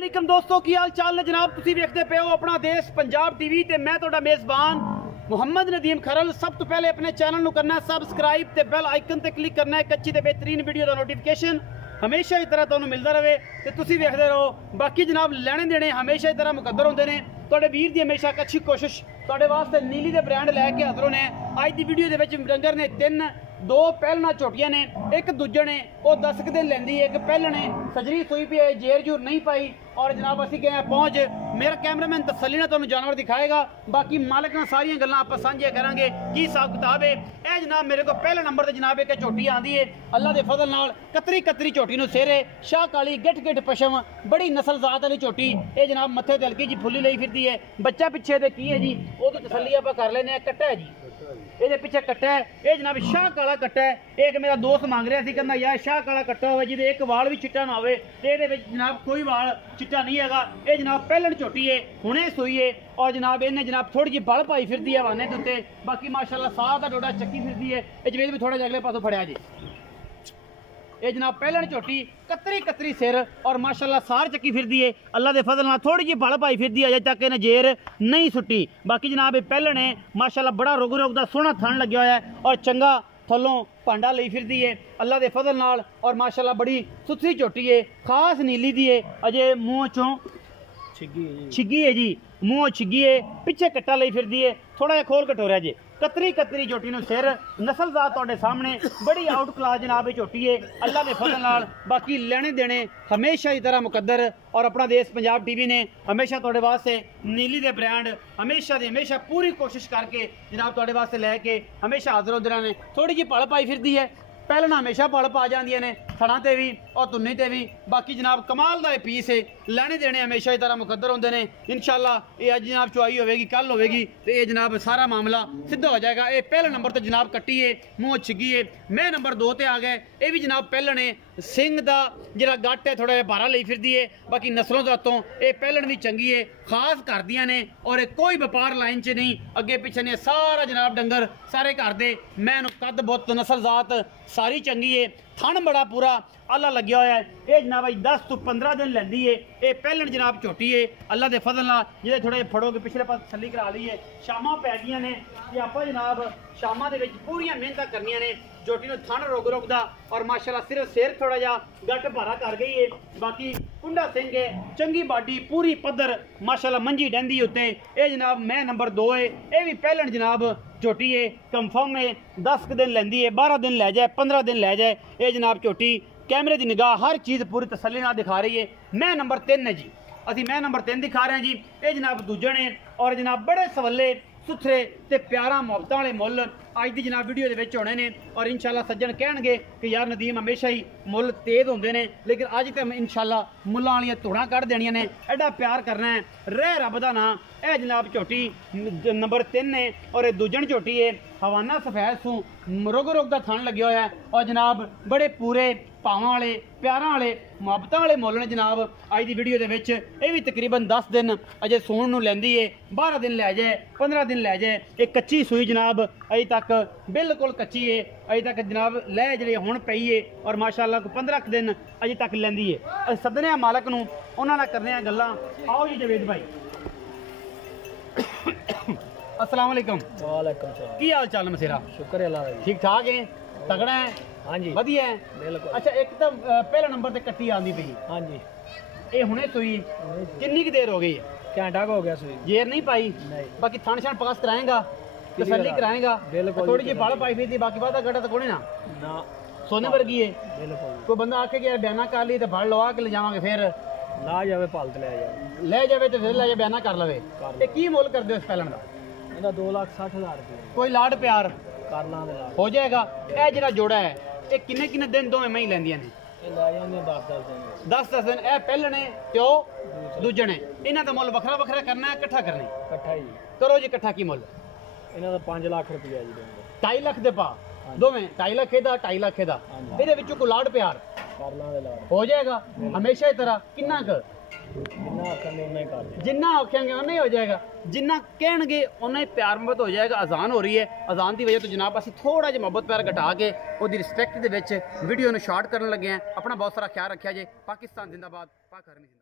वालेकुम दोस्तों की हाल चाल ने जनाब तुसी देखते पे हो अपना देश पंजाब टीवी ते मैं तुहाडा मेज़बान मुहम्मद नदीम खरल। सब तो पहले अपने चैनल नू करना है सबसक्राइब ते बेल आइकन ते क्लिक करना है कच्ची ते बेहतरीन वीडियो का नोटिफिकेशन हमेशा इस तरह तुहानू मिलता रहे ते तुसी देखते रहो। बाकी जनाब लेने देने हमेशा इस तरह मुकद्दर होंदे ने। तुहाडे वीर दी हमेशा अच्छी कोशिश तुहाडे वास्ते नीली दे ब्रांड लैके हाज़र होने। अज दी वीडियो दे विच डंगर ने तीन दो पहलना झोटियां ने एक दूजे ने वो 10 दिन लेंदी एक पहलने सजरी सूई पी है जेर जूर नहीं पाई। और जनाब असी गए पहुंच मेरा कैमरामैन तसल्ली ना तुहानू जानवर दिखाएगा। बाकी मालिक ना सारियां गल्लां आपां सांझियां करांगे की हिसाब किताब है। ए जनाब मेरे को पहले नंबर ते जनाब एक झोटी आंदी है अल्लाह दे फजल नाल कतरी कतरी झोटी नू सेरे शाह काली गिट गिट पशम बड़ी नस्ल जात वाली झोटी। ये जनाब मत्थे ते हल्की जी फुल्ली लई फिरदी है। बच्चा पिछे ते की है जी वो तो तसल्ली आपां कर लेने कट्टा है जी ये पिछे कट्टा है। ये जनाब शाह काला कट्टा है। एक मेरा दोस्त मांग रहा सी कहना यार शाह काला कट्टा हो जिहदे एक वाल भी चिट्टा ना होवे ते इहदे विच जनाब कोई वाल चिट्टा नहीं हैगा। ये जनाब पहलन झोटी है हुणे सूई है और जनाब इन्हें जनाब थोड़ी जी बल पाई फिरदी है वाने दे उत्ते। बाकी माशाअल्लाह साह दा डोडा चक्की फिरदी है। ये जवेद भी थोड़ा जिहा अगले पासों फड़िया जी। ये जनाब पहलन झोटी कतरी कतरी सिर और माशाअल्लाह सार चक्की फिरदी है अल्लाह दे फजल नाल थोड़ी जी बल पाई फिरदी है अजे तक इन्हें जेर नहीं सुट्टी। बाकी जनाब ये पहलन है माशाअल्लाह बड़ा रोग रोग दा सोहना थन लग्या होया है और चंगा थलों भांडा लई फिरदी है अल्लाह दे फजल नाल। और माशाअल्लाह बड़ी सुथरी झोटी है खास नीली दी है अजे मुँह चों छिगी है जी मुँह छिगी है पिछे कट्टा लई फिरदी है थोड़ा जिहा खोल कटोरिया जी। कतरी कतरी झोटी नू सिर नस्ल जात तुहाडे सामने बड़ी आउट क्लास जनाब ये झोटी है अल्लाह दे फजल नाल। बाकी लेने देने हमेशा की तरह मुकद्दर और अपना देश पंजाब टीवी ने हमेशा तुहाडे वास्ते नीली दे ब्रांड हमेशा दी हमेशा पूरी कोशिश करके जनाब तुहाडे वास्ते लैके हमेशा हाज़र होंदे रहने। थोड़ी जी पल पाई फिरदी है पहलना हमेशा पल पा जांदियां ने थणा ते भी और तुन्नी ते भी। बाकी जनाब कमाल दा पीस है लेने देने हमेशा की तरह मुकद्दर होंदे ने। इंशाअल्लाह ये अज जनाब चुआई होगी कल होगी तो ये जनाब सारा मामला सीधा हो जाएगा। ये पहले नंबर तो जनाब कट्टी है मुँह छिगी है। मैं नंबर 2 ते आ गए ये भी जनाब पहलन है सिंह दा जिहड़ा गट है थोड़ा भारा लई फिरदी है। बाकी नस्लों जातों ये पहलन भी चंगी है खास कर दियां ने और कोई व्यापार लाइन च नहीं अगे पिछे ने सारा जनाब डंगर सारे घर दे। मैं कद बुत नस्ल जात सारी चंगी है थन बड़ा पूरा अल्लाह लग्या होया है। ये जनाब 10 तो 15 दिन लैंदी है। ये पहलन जनाब झोटी है अल्लाह दे फजल नाल जिहदे थोड़े फड़ोगे पिछले पास तसल्ली करा ली है। शामां पै गईयां ने कि आपां जनाब शामां दे विच पूरियां मेहनत करनियां ने झोटी नूं थन रोग रोकदा और माशाअल्लाह सिर्फ सिर थोड़ा जा गट भारा कर गई है। बाकी कुंडा सिंह है चंगी बाडी पूरी पद्धर माशाअल्लाह मंजी डंदी उत्ते। ये जनाब मैं नंबर 2 है ये भी पहलन जनाब झोटी है कंफर्म है 10 दिन लैंदी है 12 दिन लै जाए 15 दिन लै जाए। ये जनाब झोटी कैमरे की निगाह हर चीज़ पूरी तसल्ली नाल दिखा रही है। मैं नंबर 3 है जी असी मैं नंबर 3 दिखा रहे हैं जी। ये जनाब दूजे ने और जनाब बड़े सवले सुथरे ते प्यारा मुहब्बतां वाले मुल अज की जनाब वीडियो के होने ने। और इंशाअल्लाह सज्जन कहणगे कि यार नदीम हमेशा ही मुल तेज होंदे ने लेकिन अज तो इंशाअल्लाह मुल्लां वालियां धुड़ां कढ़ देनियां ने। एडा प्यार करना है रह रब दा नां। यह जनाब झोटी नंबर 3 है और ये दूजन झोटी है हवाना सफैद सू रोग रोग का थन लग्या होया है और जनाब बड़े पूरे भावां वाले प्यारां वाले मुहब्बतां वाले मुल ने जनाब। अज की वीडियो के ये भी तकरीबन 10 दिन अजे सूण नूं लैंदी है 12 दिन लै जाए 15 दिन लै जाए। एक कच्ची सूई जनाब अजे तक बिल्कुल कच्ची है अजे तक जनाब लै जी हुण पई है और माशाअल्लाह को 15 दिन अजे तक लैंदी है। सदने मालक नूं उन्हां नाल करने गल्लां। आओ जी जवेद भाई अस्सलाम वालेकुम। वालेकुम सलाम की हाल चाल मसेरा शुक्र अल्लाह दा ठीक ठाक है तगड़ा है हाँ जी वधिया है बिल्कुल। अच्छा एक तो पहले नंबर ते कट्टी आंदी पई हाँ जी ये हुणे सुई कितनी की देर हो गई है घंटा हो गया सुई जेर नहीं पाई नहीं बाकी थान शान पास कराएगा तसल्ली कराएगा बिल्कुल थोड़ी जी बल पाई थी बाकी बात गड़ा तो कोने ना ना सोने वर्गी है। बिल्कुल कोई बंदा आके कि बयाना कर ली तो फड़ लवा के ले जावांगे फिर ला जावे पालत ले जावे ले जावे तो फिर ले जाए बयाना कर लवे। ये की मुल कर दो इस पहलन का ਇਹਦਾ 2,60,000 रुपये कोई लाड प्यार ਕਰ ਲਾਂਗੇ ਲਾ हो जाएगा। यह जरा जोड़ा है ये किन्ने किन्ने दिन दोवें मई लैंदियां ने ਇਹ ਲੈ ਜਾਂਦੇ 10-10 ਦਿਨ 10 दिन ए पहलने त्यो दूजने इन्हां दा मुल वखरा वखरा करना है इकट्ठा करना है ਇਕੱਠਾ ਹੀ करो जी इकट्ठा की मुल ਇਹਨਾਂ ਦਾ 5 ਲੱਖ ਰੁਪਇਆ ਜੀ ਦੇਣਗੇ 2.5 ਲੱਖ ਦੇ ਪਾ ਦੋਵੇਂ 2.5 ਲੱਖ ਇਹਦਾ 2.5 ਲੱਖ ਇਹਦਾ ਇਹਦੇ ਵਿੱਚੋਂ ਕੋਈ ਲਾੜ ਪਿਆਰ ਕਰ ਲਾਂਗੇ ਲਾ ਹੋ ਜਾਏਗਾ ਹਮੇਸ਼ਾ ਹੀ ਤਰ੍ਹਾਂ ਕਿੰਨਾ ਕੁ ਜਿੰਨਾ ਆਖਾਂਗੇ ਉਨਾ ਹੀ ਕਰ ਦੇ जिन्ना आखेंगे उन्ना ही हो जाएगा जिन्ना कहणगे उन्ना ही प्यार मोहब्बत हो जाएगा। अजान हो रही है अजान की वजह तो जनाब असीं थोड़ा जिहा मोहब्बत प्यार घटा के उसकी रिस्पैक्ट दे विच वीडियो नूं शॉर्ट करन लगे हैं। अपना बहुत सारा ख्याल रखिया जे। पाकिस्तान जिंदाबाद पाक हरनी जिंदाबाद।